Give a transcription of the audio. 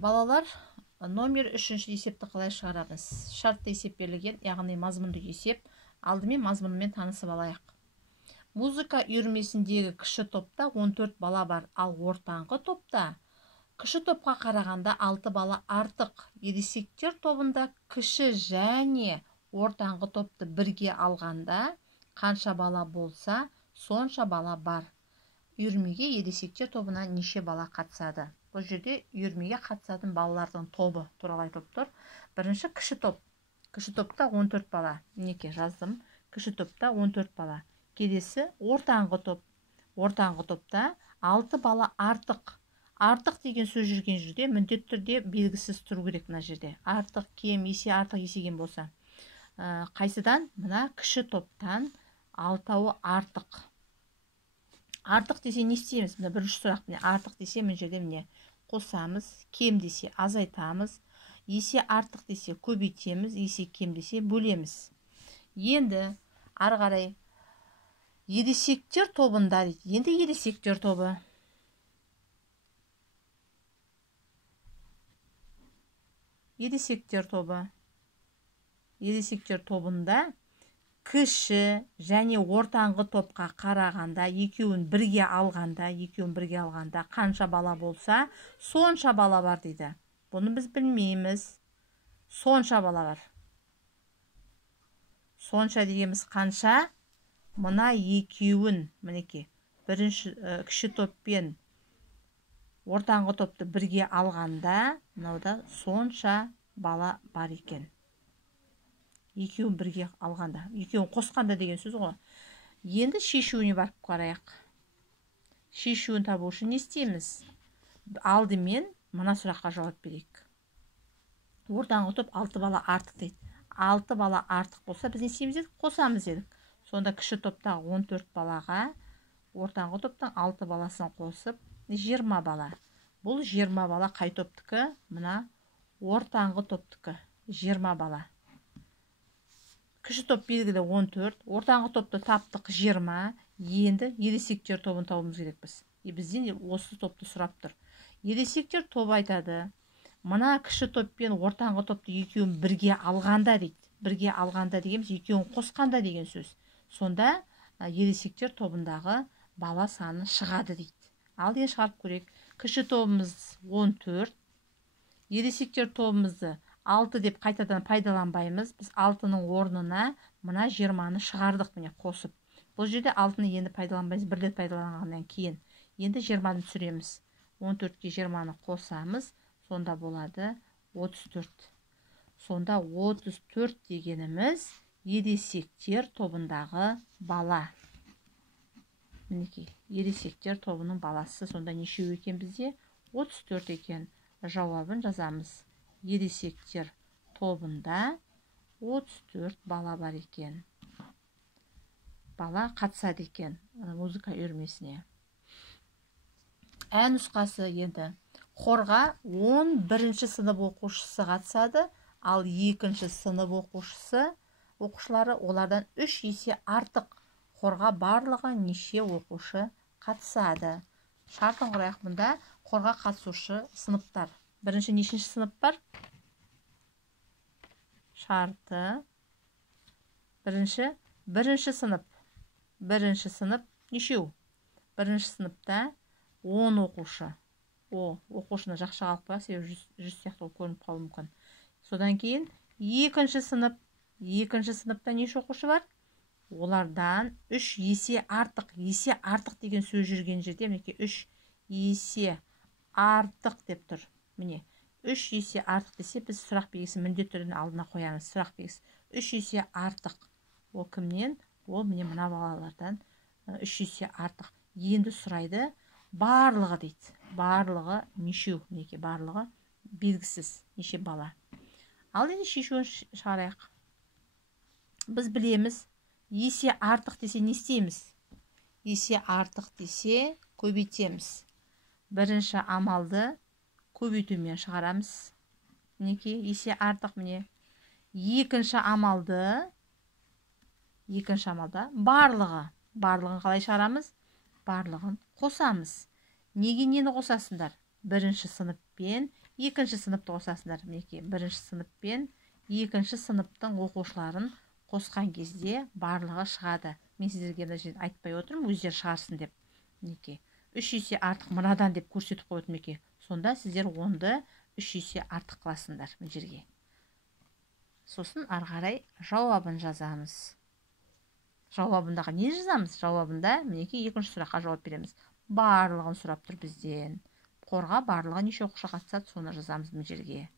Балалар, номер 3-ші есепті қалай шығарамыз? Шартты есеп берілген, яғни мазмұнды есеп. Алдымен мазмұнымен танысып алайық. Музыка үйірмесіндегі кіші топта 14 бала бар, ал ортаңғы топта кіші топқа қарағанда 6 бала артық. Ересектер тобында кіші және ортаңғы топты бірге алғанда қанша бала болса, сонша бала бар. Үйірмеге ересектер тобына неше бала қатысады? Бұл жерде үйірмеге қатысатын балалардың тобы туралы айтылып тұр. Бірінші кіші топ. Кіші топта 14 бала. Мінекей жаздым. Кіші топта 14 бала. Келесі ортаңғы топ. Ортаңғы топта 6 бала артық. Артық деген сөз жүрген жерде міндетті түрде белгісіз тұру керек мына жерде. Артық, кем, есе, артық, есеген болса. Қайсыдан? Мына кіші топтан 6-ы артық. Артық десе не істейміз? Мына бірінші сұрақ. Артық десе мына жерде міне қосамыз, кем десе азайтамыз, есе артық десе көбейтеміз, есе кем десе бөлеміз. Енді ары қарай ересектер тобында дейді. Енді ересектер тобы. Ересектер тобы. Ересектер тобында кіші және ортаңғы топқа қарағанда екеуін бірге алғанда қанша бала болса, сонша бала бар дейді. Бұны біз білмейміз. Сонша бала бар. Сонша дегеніміз қанша? Мына екеуін, мінекей, бірінші кіші топпен ортаңғы топты бірге алғанда, мынауда сонша бала бар екен. Екеуін бірге алғанда, екеуін қосқанда деген сөз ғой. Енді шешуіне барып қарайық. Шешуін табу үшін не істейміз? Алдымен мына сұраққа жауап берейік. Ортаңғы топ 6 бала артық дейді. 6 бала артық болса, біз не істейміз едік? Қосамыз едік. Сонда кіші топтағы 14 балаға ортаңғы топтың 6 баласын қосып 20 бала. Бұл 20 бала қай топтікі? Мына ортаңғы топтікі 20 бала. Кіші топ белгілі 14, ортаңғы топты таптық 20, енді ересектер тобын табуымыз керекпіз. Бізден осы топты сұрап тұр. Ересектер тобы айтады, мына кіші топ пен ортаңғы топты екеуін бірге алғанда дейді. Бірге алғанда дегеніміз екеуін қосқанда деген сөз. Сонда ересектер тобындағы бала саны шығады дейді. Ал енді шығарып көрейік. Кіші тобымыз 14, ересектер тобымызды 6 деп қайтадан пайдаланбаймыз. Біз 6-ның орнына мына 20-ны шығардық, міне қосып. Бұл жерде 6-ны енді пайдаланбаймыз, бір рет пайдаланғаннан кейін. Енді 20-ны түсіреміз. 14-ке 20-ны қосамыз, сонда болады 34. Сонда 34 дегеніміз ересектер тобындағы бала. Мінекей, ересектер тобының баласы сонда нешеу екен бізде? 34 екен. Жауабын жазамыз. Ересектер тобында 34 бала бар екен. Бала қатысады екен музыка үйірмесіне. Ән нұсқасы енді. Хорға 11-ші сынып оқушысы қатысады, ал 2-ші сынып оқушылары олардан 3 есе артық. Хорға барлығы неше оқушы қатысады? Шартын құрайық. Мұнда хорға қатысушы сыныптар. Бірінші нешінші сынып бар? Шарты. Бірінші сынып. Бірінші сынып нешеу? Бірінші сыныпта 10 оқушы. Оқушыны жақшаға алып қояқ, себебі 100 сияқты көрініп қалуы мүмкін. Содан кейін екінші сынып. Екінші сыныпта неше оқушы бар? Олардан 3 есе артық. Есе артық деген сөз жүрген жерде, мінекей 3 есе артық деп тұр. Міне, 3 есе артық десе, біз сұрақ белгісін міндетті түрде алдына қоямыз. Сұрақ белгісі 3 есе артық. Ол кімнен? Ол міне мына балалардан 3 есе артық. Енді сұрайды, барлығы дейді. Барлығы нешеу? Мінекей, барлығы белгісіз. Неше бала? Ал енді шешуін шығарайық. Біз білеміз, есе артық десе не істейміз? Есе артық десе көбейтеміз. Бірінші амалды көбейтумен шығарамыз. Мінекей, есе артық міне. Екінші амалда барлығын қалай шығарамыз? Барлығын қосамыз. Неге нені қосасыңдар? Бірінші сынып пен екінші сыныпты қосасыңдар. Мінекей, бірінші сынып пен екінші сыныптың оқушыларын қосқан кезде барлығы шығады. Мен сіздерге мына жерде айтпай отырмын, өздері шығарсын деп. Мінекей, 3 есе артық мынадан деп көрсетіп қойдым. Мінекей, сонда сіздер 10-ды 3 есе артық қыласыңдар мына жерге. Сосын ары қарай жауабын жазамыз. Жауабындағы не жазамыз? Жауабында мінекей екінші сұраққа жауап береміз. Барлығын сұрап тұр бізден. Қорға барлығы неше оқушы қатысады, соны жазамыз мына жерге.